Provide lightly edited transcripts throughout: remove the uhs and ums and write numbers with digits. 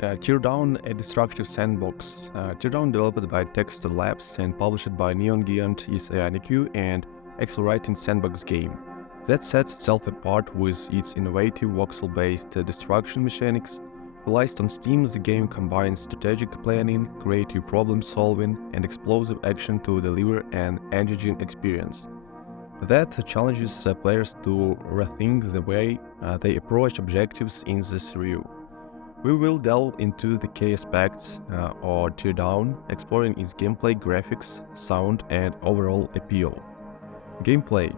Teardown, a destructive sandbox. Teardown, developed by Texture Labs and published by Neon Giant, is a IQ and accelerating sandbox game that sets itself apart with its innovative voxel-based destruction mechanics. Released on Steam, the game combines strategic planning, creative problem-solving, and explosive action to deliver an engaging experience that challenges players to rethink the way they approach objectives in this review. We will delve into the key aspects of Teardown, exploring its gameplay, graphics, sound, and overall appeal. Gameplay.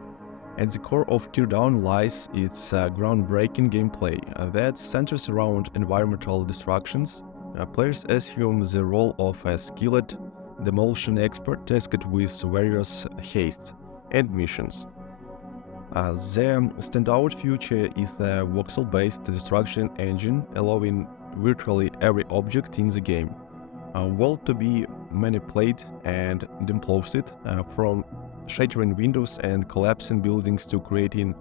At the core of Teardown lies its groundbreaking gameplay that centers around environmental destructions. Players assume the role of a skilled demolition expert tasked with various heists and missions. The standout feature is the voxel-based destruction engine, allowing virtually every object in the game world to be manipulated and demolished, from shattering windows and collapsing buildings to creating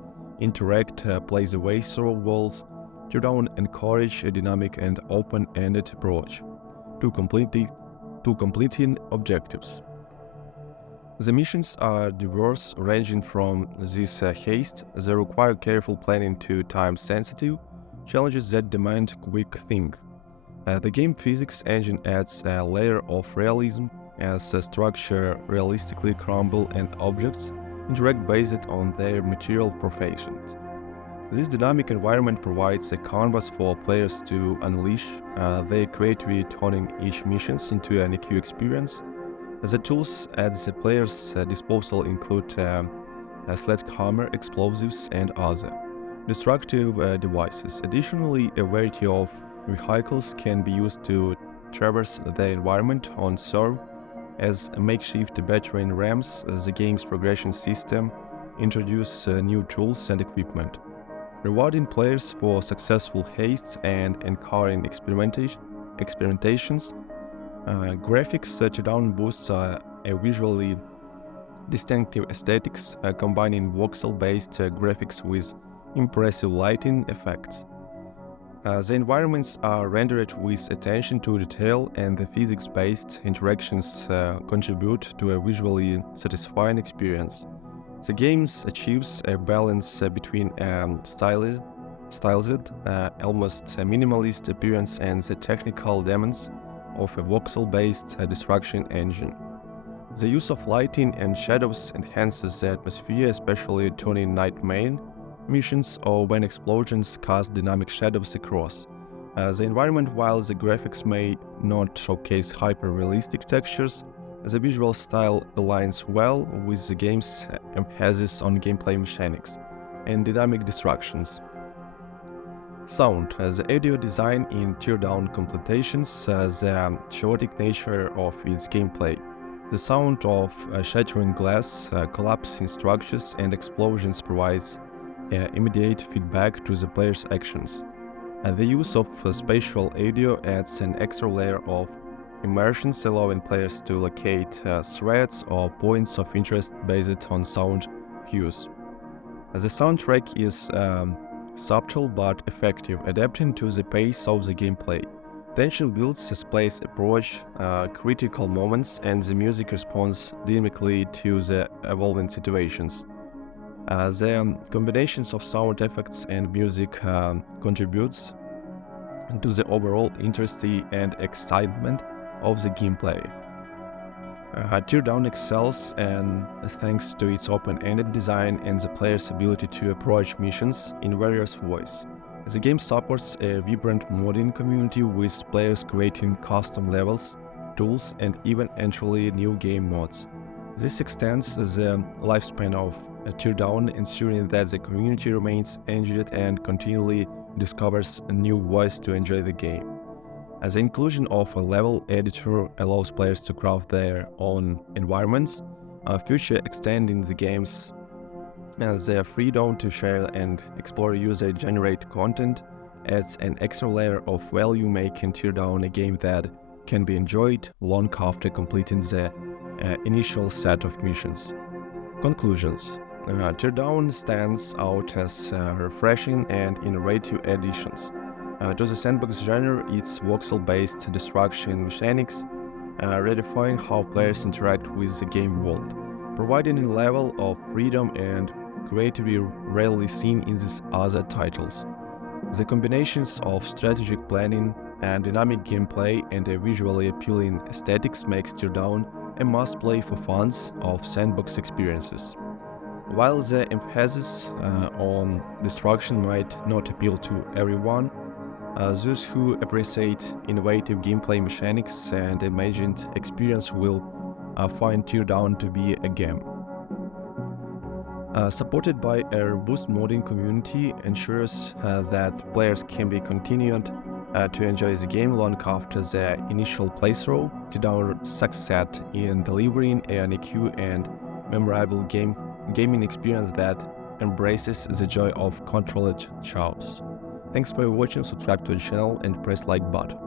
plays away through walls. Teardown encourage a dynamic and open-ended approach to completing objectives. The missions are diverse, ranging from this haste that require careful planning to time-sensitive challenges that demand quick think. The game physics engine adds a layer of realism as the structure realistically crumble and objects interact based on their material proportions. This dynamic environment provides a canvas for players to unleash their creativity, turning each mission into an EQ experience. The tools at the player's disposal include sledgehammer, explosives, and other destructive devices. Additionally, a variety of vehicles can be used to traverse the environment or serve as makeshift battering rams. The game's progression system introduces new tools and equipment, rewarding players for successful hastes and encouraging experimentations. Graphics Teardown boosts a visually distinctive aesthetics, combining voxel-based graphics with impressive lighting effects. The environments are rendered with attention to detail, and the physics-based interactions contribute to a visually satisfying experience. The game achieves a balance between stylized, almost minimalist appearance and the technical demands of a voxel-based destruction engine. The use of lighting and shadows enhances the atmosphere, especially during night main missions or when explosions cast dynamic shadows across the environment. While the graphics may not showcase hyper-realistic textures, the visual style aligns well with the game's emphasis on gameplay mechanics and dynamic destructions. Sound. The audio design in Teardown complements the chaotic nature of its gameplay. The sound of shattering glass, collapsing structures, and explosions provides immediate feedback to the player's actions. The use of spatial audio adds an extra layer of immersion, allowing players to locate threads or points of interest based on sound cues. The soundtrack is subtle but effective, adapting to the pace of the gameplay. Tension builds as players approach critical moments, and the music responds dynamically to the evolving situations. The combinations of sound effects and music contributes to the overall interest and excitement of the gameplay. Teardown excels and thanks to its open-ended design and the player's ability to approach missions in various ways. The game supports a vibrant modding community, with players creating custom levels, tools, and even entirely new game mods. This extends the lifespan of Teardown, ensuring that the community remains engaged and continually discovers new ways to enjoy the game. The inclusion of a level editor allows players to craft their own environments, further extending the game's their freedom to share and explore user-generated content adds an extra layer of value, making Teardown a game that can be enjoyed long after completing the initial set of missions. Conclusions. Teardown stands out as refreshing and innovative additions To the sandbox genre, it's voxel-based destruction mechanics, redefining how players interact with the game world, providing a level of freedom and creativity rarely seen in these other titles. The combinations of strategic planning and dynamic gameplay and a visually appealing aesthetics makes Teardown a must-play for fans of sandbox experiences. While the emphasis on destruction might not appeal to everyone, those who appreciate innovative gameplay mechanics and imagined experience will find Teardown to be a game. Supported by a robust modding community ensures that players can be continued to enjoy the game long after their initial playthrough. Teardown succeeds in delivering an EQ and memorable gaming experience that embraces the joy of controlled chaos. Thanks for watching, subscribe to the channel and press like button.